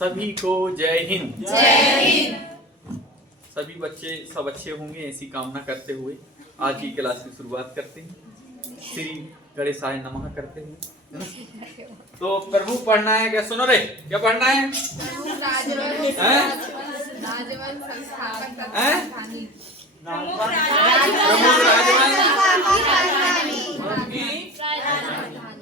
सभी को जय हिंद। जय हिंद। सभी बच्चे सब अच्छे होंगे ऐसी कामना करते हुए आज की क्लास की शुरुआत करते हैं। श्री गणेशाय नमः करते हुए तो प्रभु पढ़ना है क्या? सुनो रे, क्या पढ़ना है?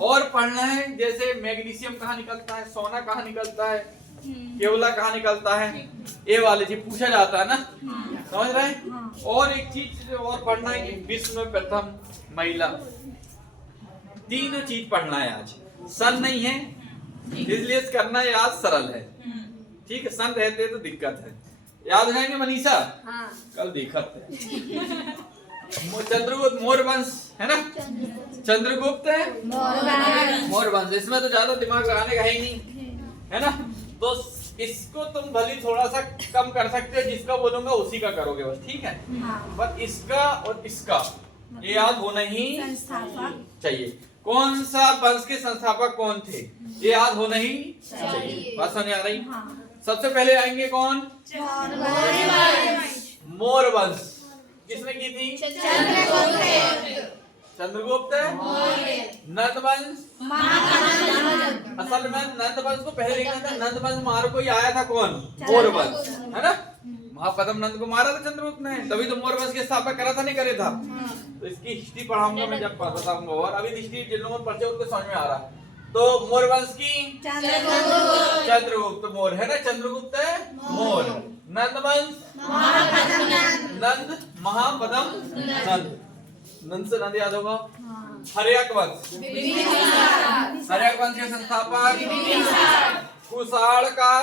और पढ़ना है जैसे मैग्नीशियम कहाँ निकलता है, सोना कहाँ निकलता है, केवला कहाँ निकलता है, ये वाले चीज पूछा जाता है ना, समझ रहे हैं? और एक चीज और पढ़ना है कि विश्व में प्रथम महिला। तीनों चीज पढ़ना है आज। सन नहीं है इसलिए करना याद सरल है, ठीक है? सन रहते तो दिक्कत है। याद हो जाएंगे मनीषा? हाँ। कल देखा चंद्रगुप्त मौर्य वंश है ना, चंद्रगुप्त मौर्य वंश। इसमें तो ज्यादा दिमाग लगाने का है ही नहीं, है ना? तो इसको तुम भली थोड़ा सा कम कर सकते हो, जिसका बोलूंगा उसी का करोगे बस, ठीक है? बस इसका और इसका ये याद होना ही चाहिए। कौन सा वंश के संस्थापक कौन थे ये याद होना ही चाहिए। बात समझ आ रही? सबसे पहले आएंगे कौन? मौर्य वंश। किसने की थी? चंद्रगुप्त। नंद वंश। असल में नंद वंश को पहले लिखना था, नंद वंश मार को ही आया था कौन? मौर्य वंश, है ना? महापद्म नंद को मारा था चंद्रगुप्त ने, तभी तो मौर्य वंश की स्थापना करा था, नहीं करे था? तो इसकी हिस्ट्री पढ़ाऊंगा मैं जब बताऊंगा, और अभी हिस्ट्री जिन लोगों को पढ़ते उनको समझ में आ रहा है। तो मौर्य वंश की चंद्रगुप्त मौर्य, है ना? चंद्रगुप्त मौर्य। नंद वंश नंद महापद्म नंद, नंद से नंद याद होगा। हर्यक वंश, हर्यक वंश के संस्थापक कुशाण का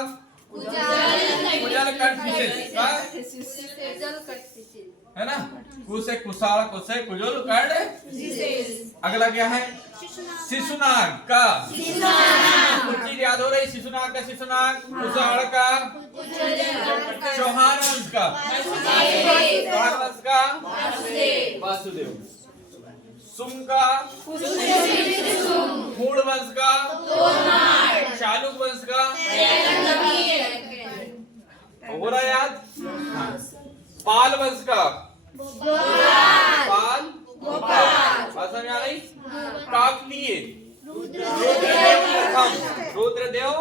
है ना? कुसे कुशाण, कुसे कुजल कर्ण। अगला क्या है? शिशुनाग का। कुछ चीज याद हो रही? शिशुनाग का शिशुनाग, कुशाण का चौहान वंश का, चौहान वंश का वासुदेव, सुम का मूड वंश का, चालुक वंश का हो रहा याद? पाल वंश का पाल, बात समझ आ रही? काकतीय रुद्रदेव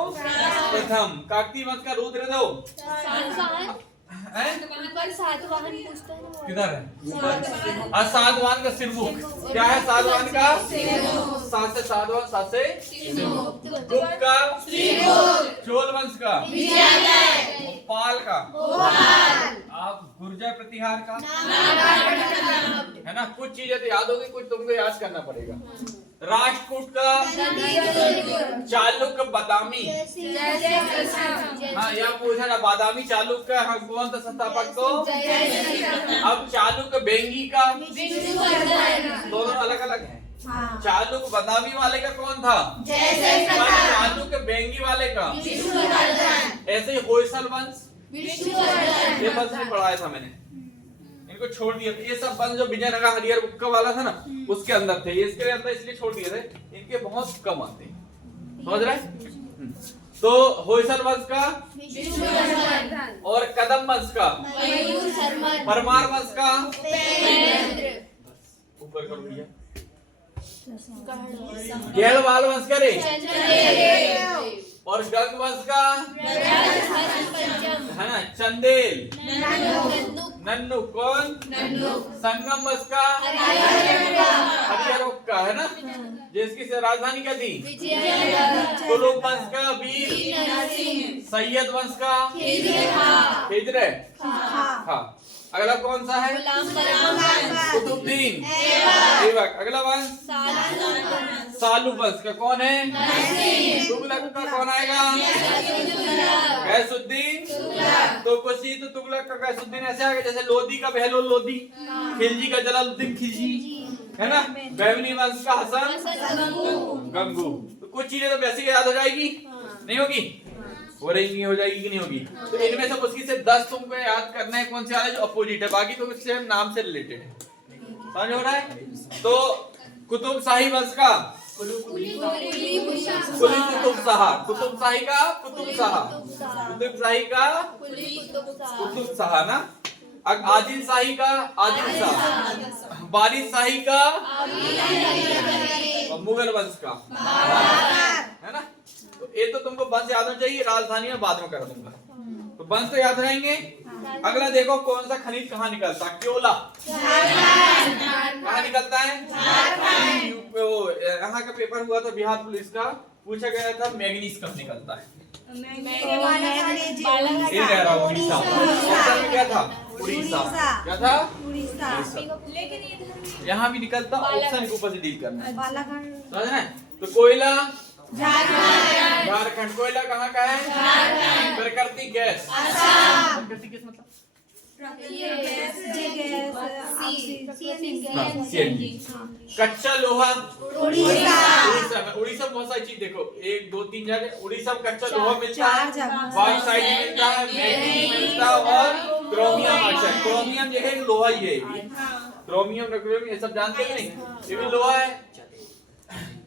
प्रथम, काकतीय वंश का रुद्रदेव किधर है? सातवाहन का सिरमुख। क्या है सातवाहन का? सात से सातवाहन, सात से गुप्त का, चोल वंश का, पाल का, आप गुर्जर प्रतिहार का, है ना? कुछ चीजें तो याद होगी, कुछ तुमको याद करना पड़ेगा। राष्ट्रकूट का, चालुक बादामी। हाँ, यह पूछा ना, बादामी चालुक का हाँ, कौन था संस्थापक? तो अब चालुक बेंगी का, दोनों अलग अलग है। चालुक बादामी वाले का कौन था? चालुक बेंगी वाले का ऐसे ही होयसल वंश, ये वंश नहीं पढ़ाया था मैंने, इनको छोड़ दिया। ये सब वंश जो विजयनगर हरिहर बुक्का वाला था ना, उसके अंदर थे, इसके अंदर इसलिए छोड़ दिए थे, इनके बहुत कम आते हैं, समझ रहे? तो होयसल वंश का और कदम वंश का, परमार वंश का, ऊपर कर दिया, गैलवाल वंश का रे, और गंग वंश का है ना चंदेल, नन्नू कौन? संगम वंश का हरिहर का, है ना? जिसकी राजधानी क्या थी? तुलुक वंश का वीर, सैयद वंश का हिजरे। हाँ, अगला कौन सा है? कुतुबुद्दीन ऐबक। अगला वंश सालू वंश का कौन है? तुगलक का कौन आएगा? गैसुद्दीन। तो कुशी तो तुगलक का गैसुद्दीन ऐसे आएगा जैसे लोदी का बहलोल लोदी, खिलजी का जलालुद्दीन खिलजी, है ना? बैवनी वंश का हसन गंगू। तो कुछ चीजें तो वैसे याद हो जाएगी, नहीं होगी? हो रही हो जाएगी कि नहीं होगी? तो इनमें से मुश्किल से 10 तुमको याद करना है कौन से वाले जो अपोजिट है, बाकी तो सेम नाम से रिलेटेड है। समझ हो रहा है? तो कुतुब शाही वंश का कुली कुतुब शाह, कुतुब शाही का कुतुब शाह, कुतुब शाही का कुतुब शाह ना। आदिल शाही का आदिल शाह, वारिस शाही का मुगल वंश का, है ना। तो ये तो तुमको वंश याद होना चाहिए, राजधानी में बाद में कर दूंगा। तो वंश तो याद रहेंगे। अगला देखो कौन सा खनिज कहाँ निकलता है? क्योला कहाँ निकलता है? यहाँ का पेपर हुआ था बिहार पुलिस का, पूछा गया था मैग्नीज कब निकलता है? ये कह रहा हूँ उड़ीसा। ऑप्शन में क्या था? उड़ीसा। क्या था? यहाँ भी निकलता, ऑप्शन के ऊपर से डील करना है, समझ रहे हैं? तो कोयला झारखंड, कोयला कहाँ का है? प्राकृतिक गैस। प्राकृतिक गैस मतलब सीएनजी। कच्चा लोहा उड़ीसा में, उड़ीसा में बहुत सारी चीज देखो, 1 2 3 जगह उड़ीसा में कच्चा लोहा मिलता है, बॉक्साइट मिलता है, मैग्नीज मिलता है और क्रोमियम। अच्छा क्रोमियम जो है लोहा ही है, क्रोमियम ये सब जानते हैं नहीं, ये भी लोहा है।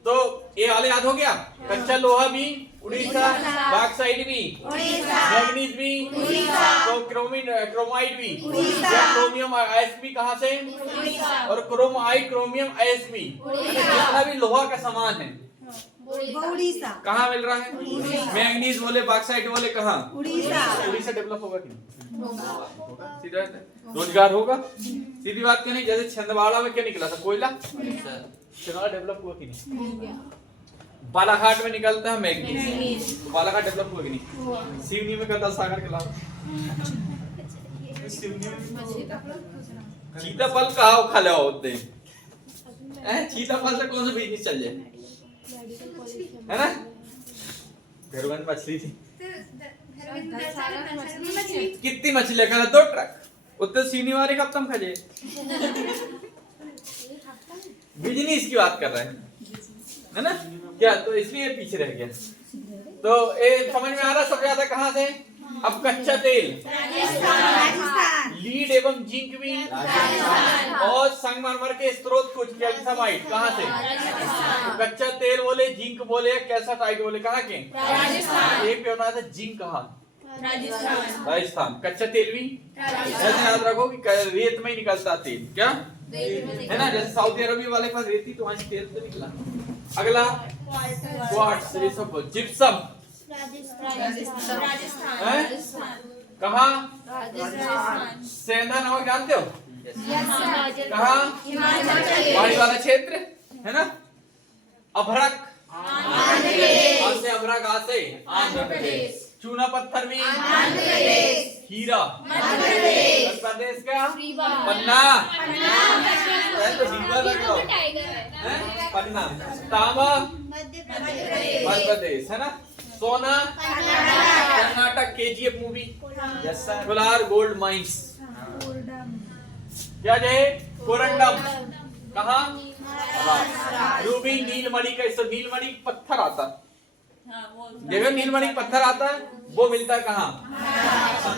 तो ये वाले याद हो गया, कच्चा लोहा भी उड़ीसा, बॉक्साइट भी उड़ीसा, मैग्नीज भी उड़ीसा, तो क्रोमाइट भी उड़ीसा, क्रोमियम आयस भी कहाँ से? उड़ीसा, और क्रोमाइट क्रोमियम आयस भी, जितना भी लोहा का सामान है उड़ीसा। कहाँ मिल रहा है? मैग्नीज बोले बॉक्साइट बोले कहाँ? उड़ीसा। उड़ीसा डेवलप होगा कि नहीं? सीधा रोजगार होगा, सीधी बात क्यों नहीं? जैसे छिंदवाड़ा में क्या निकला था? कोयला। छिंदवाड़ा डेवलप हुआ कि नहीं? बालाघाट में निकलता है मैग्नीज, बालाघाट डेवलप हुआ कि नहीं? सिवनी में करता सागर के अलावा सीताफल कहाँ खा ले होते हैं? सीताफल से कौन सा बिजनेस चल जाए, है ना? घरवन मछली थी, कितनी मछली खा? 2 ट्रक। उतने सीनी वाले कब तुम खा जाए? बिजनेस की बात कर रहे हैं, है ना? क्या तो इसलिए पीछे रह गया। तो ये समझ में आ रहा सबसे ज्यादा कहाँ से? अब कच्चा तेल लीड एवं जिंक भी, और संगमरमर के स्रोत कुछ कैल्शियमाइट कहाँ से? कच्चा तेल बोले, जिंक बोले, कैल्साइट बोले, कहाँ के? एक पे होना था जिंक, कहाँ? राजस्थान। कच्चा तेल भी ऐसे याद रखो कि रेत में ही निकलता तेल, क्या है ना? जैसे सऊदी अरबिया वाले के पास रेती, तो वहां से तेल तो निकला। अगला क्वार्ट्ज, ये सब जिप्सम कहाँ? सेंधा नमक जानते हो? कहाँ? पहाड़ी वाला क्षेत्र, है ना? अभ्रक, से अभ्रक आसे आंध्र प्रदेश। चूना पत्थर भी हीरा मध्य प्रदेश का पन्ना, तो रीवा लग लो, पन्ना। तांबा मध्य प्रदेश, है ना? सोना Karnataka, KGF movie. Kolar gold mines, क्या है? कोरंडम कहाँ? रूबी नीलमणि का, इससे नीलमणि पत्थर आता, देखो नीलमणि पत्थर आता है, वो मिलता है कहाँ?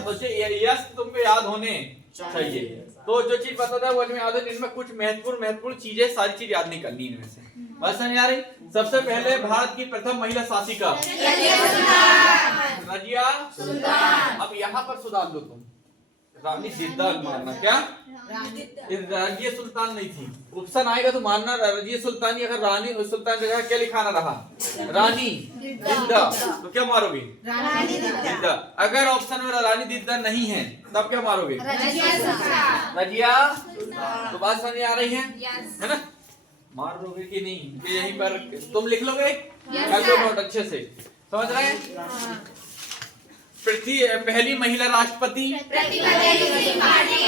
तो यस तुमको याद होने चाहिए। तो जो चीज पता था वो याद है, इनमें कुछ महत्वपूर्ण चीजें, सारी चीज याद नहीं करनी इनमें से। बात समझ आ रही? सबसे पहले भारत की प्रथम महिला शासिका रजिया सुल्तान। अब यहाँ पर सुधार लो तुम, रानी जिद्दा मानना, क्या? रजिया सुल्तान नहीं थी। ऑप्शन आएगा तो मानना रजिया सुल्तान, अगर रानी सुल्तान जगह क्या लिखाना रहा? रानी जिद्दा, तो क्या मारोगे? रानी जिद्दा। अगर ऑप्शन में रानी जिद्दा नहीं है तब क्या मारोगे? रजिया। तो बात समझ आ रही है ना? मार दोगे कि नहीं? कि यहीं पर तुम लिख लोगे? नोट अच्छे से समझ रहे हैं? पहली महिला राष्ट्रपति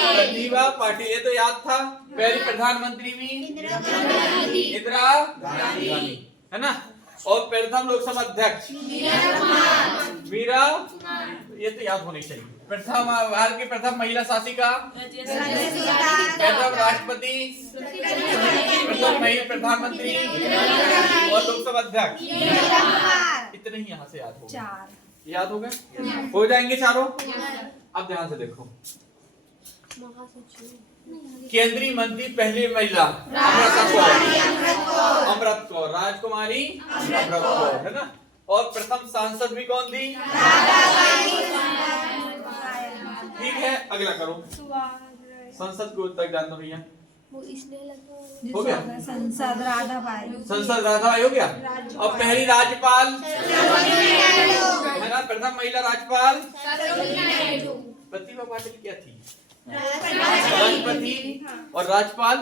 प्रतिभा पाटिल, ये तो याद था। पहली प्रधानमंत्री भी इंदिरा गांधी, है ना? और प्रथम लोकसभा अध्यक्ष मीरा, ये तो याद होनी चाहिए। प्रथम भारत की प्रथम महिला शासिका, प्रथम राष्ट्रपति, प्रथम महिला प्रधानमंत्री और लोकसभा अध्यक्ष, इतने ही यहाँ से याद होगा। याद हो गए? हो जाएंगे चारों। अब ध्यान से देखो, केंद्रीय मंत्री पहली महिला अमृत कौर, राजकुमारी अमृत कौर, है ना। और प्रथम सांसद भी कौन थी? ठीक है, अगला करो। संसद को उत्तर जान दो भैया। हो गया संसद राधाबाई। संसद राधाबाई हो गया। और पहली राज्यपाल है ना, प्रथम महिला राज्यपाल प्रतिभा पाटिल क्या थी? राष्ट्रपति और राज्यपाल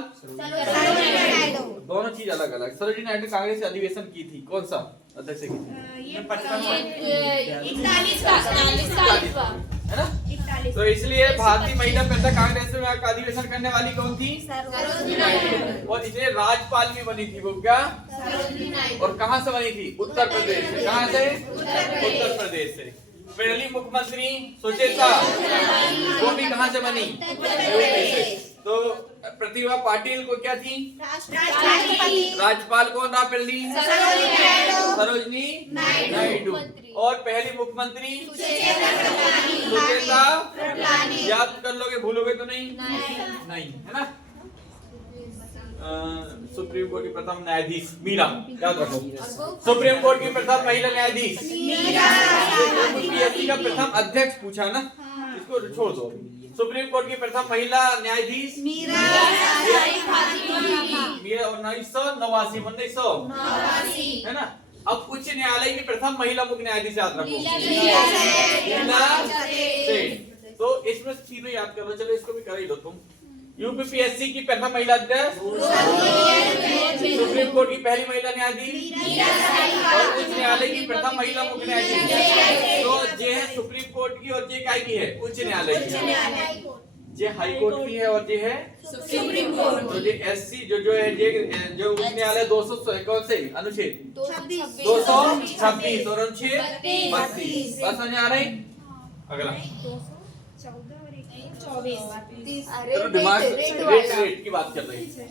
दोनों चीज अलग अलग। सरोजिनी नायडू कांग्रेस से अधिवेशन की थी, कौन सा अध्यक्ष की थी? 55 है ना। तो इसलिए भारतीय महिला पहला कांग्रेस में अधिवेशन करने वाली कौन थी? और इसलिए राज्यपाल भी बनी थी वो क्या? और कहां से बनी थी? उत्तर प्रदेश से। कहां से? उत्तर प्रदेश से। पहली मुख्यमंत्री सुचेता वो भी कहां से बनी? तो प्रतिभा पाटिल को क्या थी? राज्यपाल कौन रहा पहली? सरोजिनी नायडू। और पहली मुख्यमंत्री सुचेता, याद कर लोगे, भूलोगे तो नहीं, है ना। सुप्रीम कोर्ट की प्रथम न्यायाधीश मीरा, याद रखो। सुप्रीम कोर्ट की प्रथम महिला न्यायाधीश यूपीएससी का प्रथम अध्यक्ष पूछा ना, इसको छोड़ दो। सुप्रीम कोर्ट की प्रथम महिला न्यायाधीश मीरा, और 1989 है ना। अब उच्च न्यायालय की प्रथम महिला मुख्य न्यायाधीश याद रखो, लीला सेठ। तो इसमें तीनों याद कर लो। चलो इसको भी कर ही लो तुम। यूपीपीएससी की प्रथम महिला अध्यक्ष, सुप्रीम कोर्ट की पहली महिला न्यायाधीश, और उच्च न्यायालय की प्रथम महिला मुख्य न्यायाधीश। तो जे है सुप्रीम कोर्ट की और जे काय की है? उच्च न्यायालय की। जे हाई कोर्ट की है और जे है सुप्रीम कोर्ट। तो जे एससी जो है जो उच्च न्यायालय 200 कौन से अनुच्छेद 226 और अनुच्छेद 32। बात समझ आ रही? अगला चलो दिमाग रेट की बात कर रही है।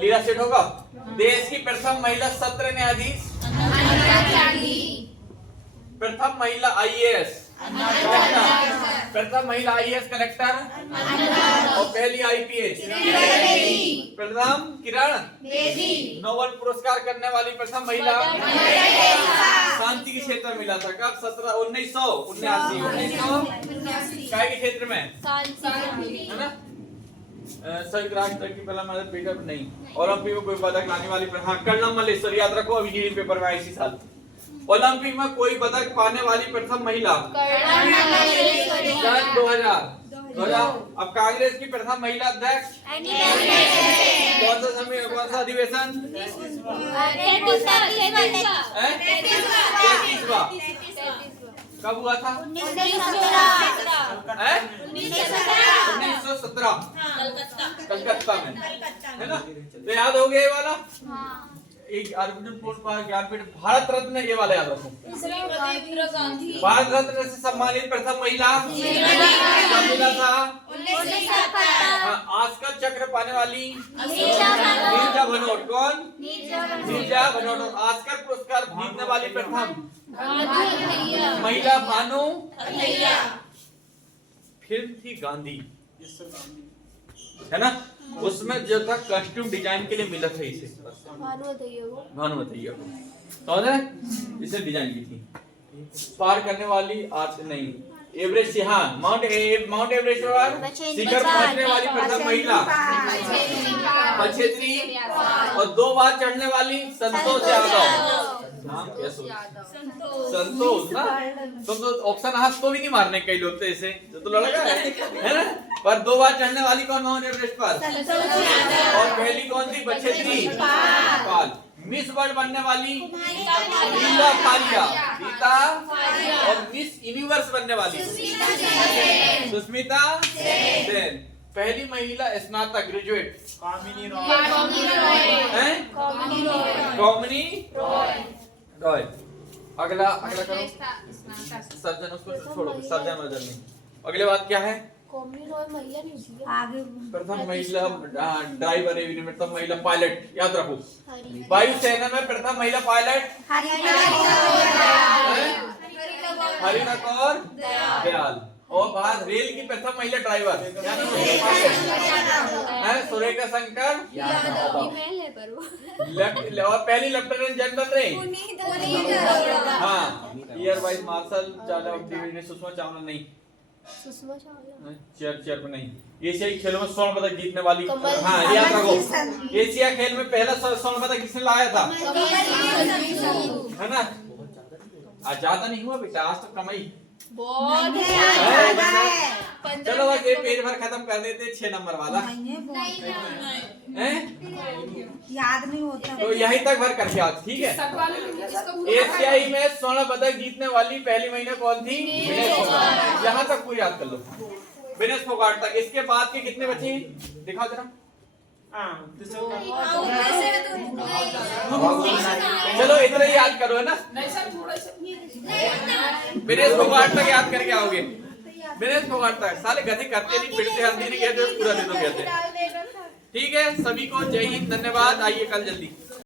लीला सेठ होगा। देश की प्रथम महिला सत्र न्यायाधीश, प्रथम महिला आईएएस कलेक्टर, प्रथम महिला आईएएस कलेक्टर, और पहली आईपीएस प्रथम किरण नोबेल पुरस्कार करने वाली प्रथम महिला शांति के क्षेत्र में मिला था। कब? 1979 काय के क्षेत्र में, है ना। संयुक्त राष्ट्र की पहला महिला स्पीकर नहीं। ओलंपिक में कोई पदक लाने वाली कर्णम मल्लेश्वरी, याद रखो, अभी जीडी पेपर में आई इसी साल। ओलंपिक में कोई पदक पाने वाली प्रथम महिला 2000। अब कांग्रेस की प्रथम महिला अध्यक्ष कौन सा समय, कौन सा अधिवेशन? 33वां। कब हुआ था? 1917 कलकत्ता में, है ना। तो याद हो गया ये वाला। एक अर्जुन पुरस्कार, ज्ञानपीठ, भारत रत्न, ये वाला याद रखो। भारत रत्न से सम्मानित प्रथम महिला मिला था। ऑस्कर चक्र पाने वाली नीरजा भनोट। कौन? नीरजा भनोट। और ऑस्कर पुरस्कार जीतने वाली प्रथम महिला भानु। फिल्म थी गांधी, है ना। उसमें जो था कॉस्ट्यूम डिजाइन के लिए मिला था इसे भानुमति को, इसे डिजाइन की थी। पार करने वाली आज नहीं, एवरेस्ट, हाँ, माउंट एवरेस्ट पर शिखर पहुंचने वाली प्रथम महिला बछेत्री, और 2 बार चढ़ने वाली संतोष यादव। संतोष ना, तो ऑप्शन हाथ तो भी नहीं मारने कई लोग थे इसे, तो लड़का है ना। पर 2 बार चढ़ने वाली कौन माउंट एवरेस्ट पर? और पहली कौन थी? बछेत्री पाल। मिस वर्ल्ड बनने वाली रीता फारिया, और मिस यूनिवर्स बनने वाली सुष्मिता सेन। पहली महिला स्नातक ग्रेजुएट कामिनी रॉय। अगला करो। सर्जन, उसको छोड़ो, सर्जन वर्जन नहीं। अगले बात क्या है? आगे प्रथम महिला ड्राइवर, प्रथम महिला पायलट, याद रखो। वायुसेना में प्रथम महिला पायलट हरिना कौर दयाल। और बाद रेल की प्रथम महिला ड्राइवर सुरेखा शंकर ईमेल है पर वो और पहली लेफ्टिनेंट जनरल रहे हाँ air vice marshal Sushma Chawla नहीं सुषमा चावला चेयर पे नहीं। एशियाई खेलों में स्वर्ण पदक जीतने वाली हाँ याद रखो एशिया खेल में पहला स्वर्ण पदक किसने लाया था है ना। आज ज्यादा नहीं हुआ बेटा आज तो कमाई बहुत चलो बस ये पेज भर खत्म कर देते 6 नंबर वाला हैं याद नहीं होता तो यहीं तक भर करके आज ठीक है। एशियाई में स्वर्ण पदक जीतने वाली पहली महिला कौन थी विनेश फोगाट यहाँ तक पूरी याद कर लो विनेश फोगाट तक। इसके बाद के कितने बचे हैं दिखाओ जरा चलो इतना ही याद करो है ना विनेश फोगाट तक याद करके आओगे विनेश फोगाट तक साले गधे करते नहीं पिटते हल्दी नहीं कहते पूरा दे दो कहते ठीक है। सभी को जय हिंद धन्यवाद आइए कल जल्दी।